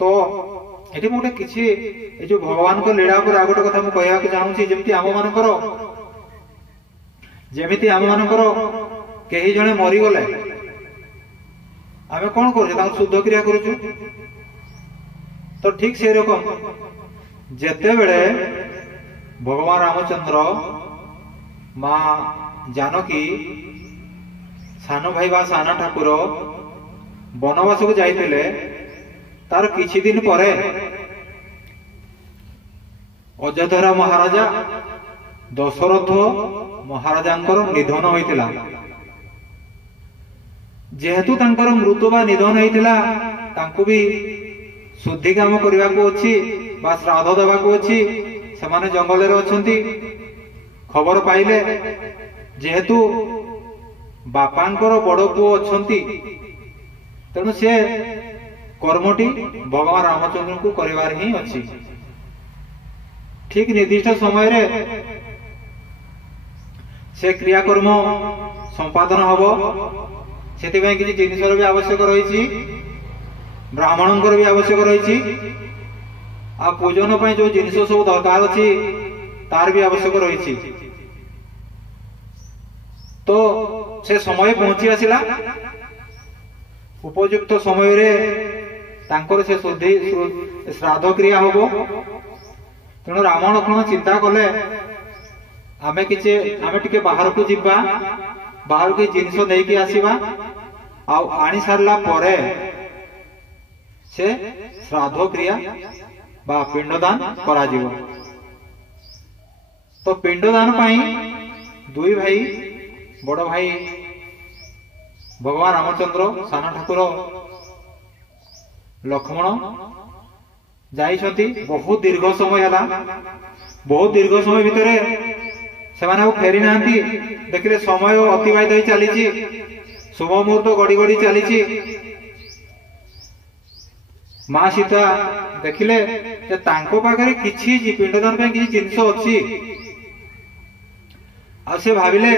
तो ये गोटे किसी ये जो भगवान को लीला पर आ गोटे कथा मुझे कहवाक चाहूँगी जमी आम मानकर कहीं जड़े मरीगले आम कौन कर शुद्ध क्रिया करुचु तो ठीक से रकम जेते बेले भगवान रामचंद्र माँ जानकी सान भाई बा साना ठाकुर बनवास को जाइतिले तार किछि दिन परे अयोध्या महाराजा दशरथ महाराजांकर निधन होइतिला। जेहेतु तांकर मृत्यु बा निधन होइतिला तांको भी शुद्धि काम करबा को अछि बा श्राद्ध देबा को अछि। सेमाने जंगल रे अछंती खबर पाइले जेहेतु बापांकर बड़ पुओ अछंती तेणु से कर्मटी भगवान रामचंद्र को करिवार ही अछि। ठीक निर्दिष्ट समय रे से क्रियाकर्म संपादन हबो सेति पय किछि जिनिसर भी आवश्यक रहिछि ब्राह्मणंकर भी आवश्यक रहिछि आ पूजन पय जो जिनिस सब दरकार अछि तार भी आवश्यक रहिछि। तो से समय पहुंची आसिला उपयुक्त समय रे तांकर से शुद्धि श्राद्ध क्रिया होबो। तेणु राम लक्ष्मण चिंता कले आमे टिके बाहर को जिबा बाहर के जिनिस नेकी आसीबा आनी सारला परे से श्राद्ध क्रिया बा पिंडदान करा जिवो। तो पिंडदान पाई दुई भाई बड़ भाई भगवान रामचंद्र साना ठाकुर लक्ष्मण जाइछंती। बहुत दीर्घ समय हला बहुत दीर्घ समय भितरे सेमाने फेरी नांती देखिले समय अतिबाहित होई चलीची शुभ मुहूर्त गड़ी गड़ी चलीची। माँ सीता देखिले जे तांको पाखरे किछि पिंडदान पे किछि जिनिस अछि आ से भाविले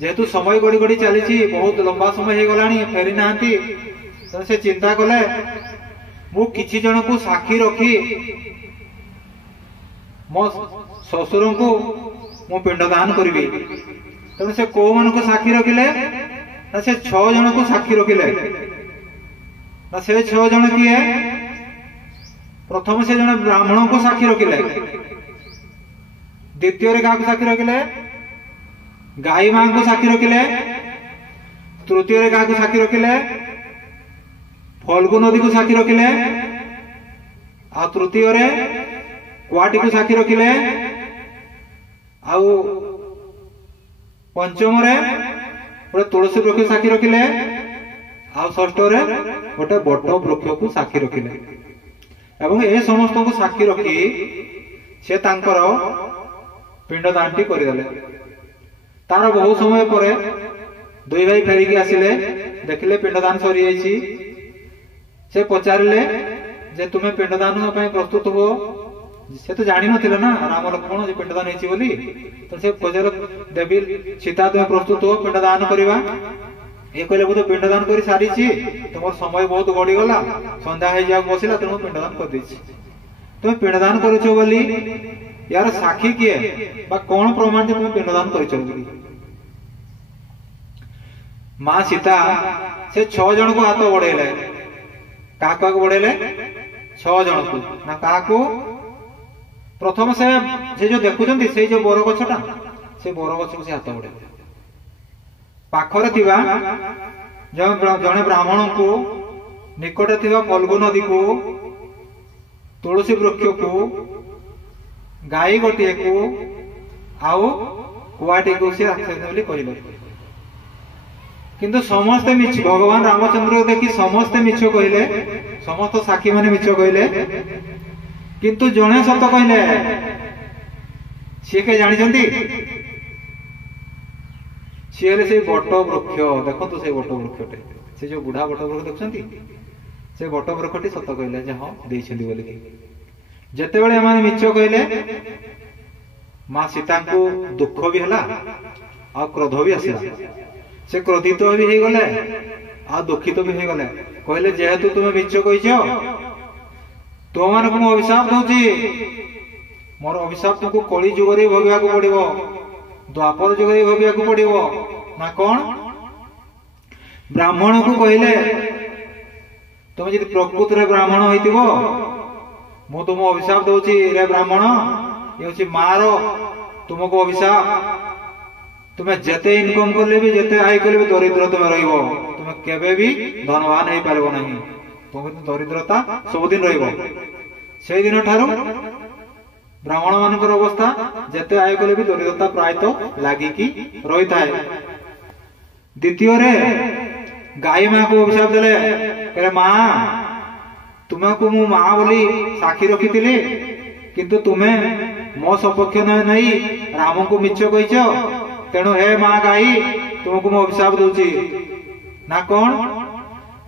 जेहेतु समय गड़ी गड़ी चलीची बहुत लंबा समय हे गलानी फेरी नांती तो से चिंता कले मु किछि जन को साक्षी रखी मो ससुर को मु पिंडदान करिवि। तेणु से को मन को साक्षी रखिले ना से 6 जन को साक्षी रखिले ना से 6 जन किए प्रथम से जन ब्राह्मण को साक्षी रखिले द्वितीय रे का साक्षी रखिले गाई मां को साक्षी रखिले तृतीय रे का साक्षी रखिले फल्गु नदी को साक्षी रखिले आ तृतीय रे कुआटी को साक्षी रखिले आउ पंचम रे गोटे तुलसी वृक्ष साक्षी रखिले आ षष्ठ रे गोटे बट वृक्ष को साक्षी रखिले। एवं ए समस्त को साक्षी रखी से तांकर पिंडदानटी करदेले। तार बहु समय पर दुई भाई फेरिकी आसिले देखिले पिंडदान सरी जाइछि। से पचारिले जे तुमे पिंडदान प्रस्तुत हो से तो जानी नथिले ना राम लक्ष्मण जे पिंडदान हेछि बोली तो से पचार देवी सीता तुमे प्रस्तुत हो पिंडदान करबा ए कहले बुझ पिंडदान करी सारी छी तुमर समय बहुत गडी गला संध्या हे जा बसिला तेणु पिंडदान कर दैछि। तुमे पिंडदान करछो बोली यार साक्षी किए बा कोन प्रमाण जे तुमे पिंडदान करछो बोली। मां सीता से 6 जन को हाथ बढ़ेले का बढ़ेले 6 जन को ना का प्रथम से जो देखुचंती से जो बर गछटा से बर गछ को से हाथ बढ़ेले पाखरे थिबा जने ब्राह्मण को निकटे थिबा फल्गु नदी को तुलसी वृक्ष को गाई गोटे को आउ कुआटी को से बोली कहले। किंतु समस्ते मिछ भगवान रामचंद्र देखी समस्ते मिछ कहले समस्त साक्षी माने मिछ कहले किंतु जणे सत कहले सी के जानिछंती सी हेले से बट वृक्ष देखंतु से बट वृक्षटे से जो बुढ़ा बट वृक्ष देखछंती से बट वृक्षटी सत कहले जे हां देइछंती बोली कि जते बेले माने मिछ कहले मां सीता को दुख भी हला आ क्रोध भी आसिला। से क्रोधित भी हो गले आ दुखित भी हो गले कहले जेहेतु तुम्हें मिछ कहीच तुम मानक मु अभिशाप दूची मोर अभिशाप तुमको कली जुगरे भोगवा पड़ो द्वापर जुगरे भोगवा पड़ो ना कौन ब्राह्मण को कहले तुम जी प्रकृत रे ब्राह्मण होइतिबो मु तुम अभिशाप दूची रे ब्राह्मण ये मार तुमको अभिशाप तुम्हें जेते इनकम कले भी जेते आय कले भी दरिद्र तुम रहिबो तुम्हें केबे भी धनवान हो पारिबो नहीं तुम दरिद्रता सबुदिन रहिबो से दिन ठारू ब्राह्मण मानकर अवस्था जेते आय कले भी दरिद्रता प्रायतः लागिकी रही थाए। द्वितीय रे गाई माँ को अभिशाप देले कहले माँ तुमको मु माँ बोली साक्षी रखी किंतु तुम्हें मो सपक्ष नहीं राम को मिछ कहीच तेणु हे माँ गाई तुमको मु अभिशाप दूची ना कौन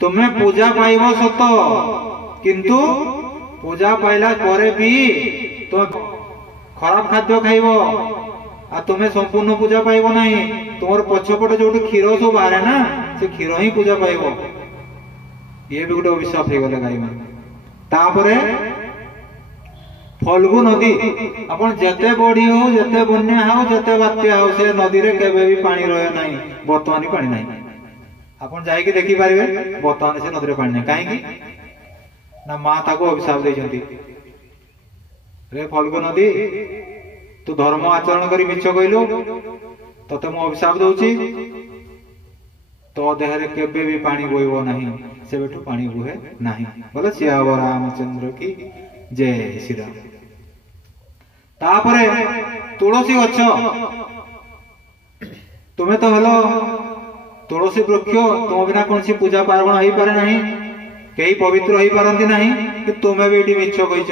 तुम्हें पूजा पाइब सत किंतु पूजा पाइला परे भी तुम खराब खाद्य खाइब आ तुम्हें संपूर्ण पूजा पाइब नहीं तुम पछपटे जो क्षीर सब बाहर ना से क्षीर ही पूजा पाइब ये भी गोटे अभिशाप हो गले गाई मान। तापरे फल्गु नदी अपन जेते बढ़ी हो जेते बन्या हो जेते बात्या हो से नदी रे केबे भी पानी रहे नहीं वर्तमान पानी नहीं अपन जाइके देखि पारिबे वर्तमान से नदी रे पानी नहीं काहेकि ना माँ ताको अभिशाप देइछंती रे फल्गु नदी तू धर्म आचरण करी मिछ कइलो तते मु अभिशाप दउची तो देहरे केबे भी पानी बोइबो नहीं से बेटू पानी बुहे नहीं बोले सियावर रामचंद्र की जय श्री राम। तापरे तुलसी गछ तुम्हें तो हेलो तुलसी वृक्ष तुम बिना कौन सी पूजा पार्वण हो पारे नहीं कई पवित्र हो पारती नहीं कि तुम्हें भी ये मिछ कहीच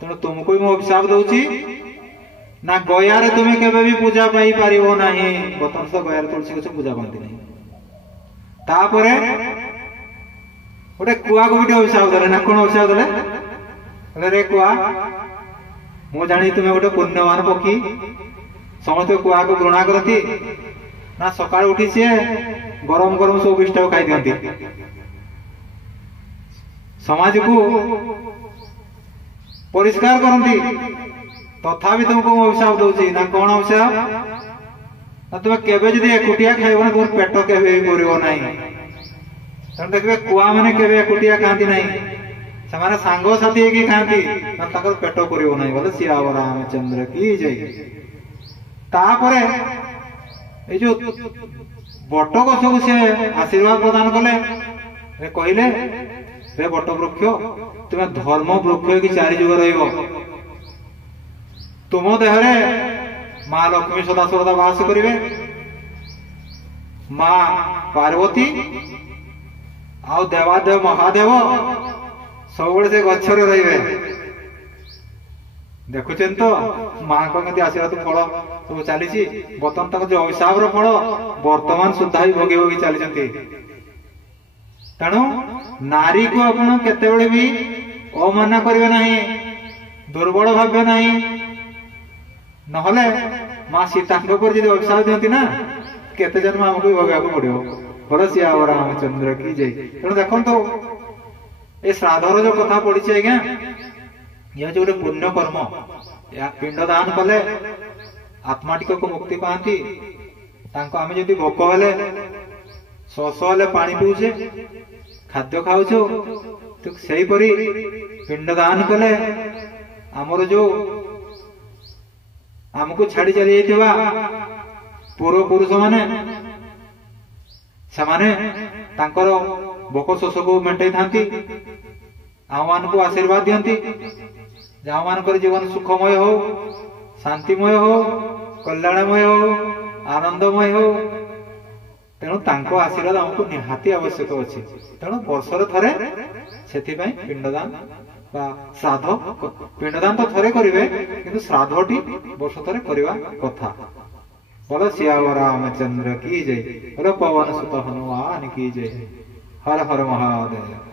तेणु तुमको मु अभिशाप दूची ना गयारे तुम्हें केबे भी पूजा पाई पारिबो नहीं बर्तमान तो गयारे तुलसी गछ पूजा पाती नहीं। तापरे गोटे कुआ को भी अभिशाप देले ना कौन अभिशाप देले रे कुआ मु जानी तुम्हें गोटे पुण्यवान पक्षी समस्त कुआ को घृणा करती ना सकाळ उठी सी गरम गरम सब बिष्ट खाई दियंती समाज को परिष्कार करती तथापि तुमको अभिशाप दूची ना कौन अभिशाप ना तुम्हें केबे जदि एकुटिया खाइब ना तुम पेट केबे पूरिबो नहीं तेणु देखिए कुआ मैंने केबे एकुटिया खाती नहीं से सांग साथी की खाती पेट पूरिबो नहीं बोले सियावर रामचंद्र की जय। तापरे ए जो बट गछ को से आशीर्वाद प्रदान कले कहले रे बट वृक्ष तुम्हें धर्म वृक्ष की चारि जुग रहिबो तुम देहरे माँ लक्ष्मी सदा सर्वदा वास करिवे माँ पार्वती आउ देवादेव महादेव सब से गच्छरे रहिबे देखुचेन तो माँ को आशीर्वाद फल सब चली बर्तमान तक जो अभिशाप फल वर्तमान सुधा भी भोगी भोगी चली तेणु नारी को आपण केतेबेले भी अमान्य करिवे नहीं दुर्बल भावे नहीं नहले माँ सीता पर जब अभिशाप दियंती ना केते जन्म हमको भोगा पड़ो बोलो सियावर रामचंद्र की जय। तेणु देखो तो ये श्राद्धर जो कथा पड़ी आज्ञा यह जो गोटे पुण्य कर्म या पिंड दान कले आत्मा टिक को मुक्ति पाती आम जब भोक हेले शोष हेले पानी पीऊे खाद्य खाऊछु तो सेहीपरि पिंड दान कले आमर जो आमको छाड़ी चली जाइथिबा पूर्व पुरुष माने समाने तांकर भोक शोष को मेंटाई थांती आम मान को आशीर्वाद दियंती जहाँ मान जीवन सुखमय हो शांतिमय हो कल्याणमय हो आनंदमय हो तेणु तांको आशीर्वाद आमको निहाती आवश्यक अच्छे तेणु वर्षर थरे सेथिपाई पिंडदान श्राद्ध पिंडदान तो थरे करिवे किंतु श्राद्धटी वर्ष थरे करिवा कथा बोलो सियावर रामचंद्र की जय बोलो पवन सुत हनुमान की जय हर हर महादेव।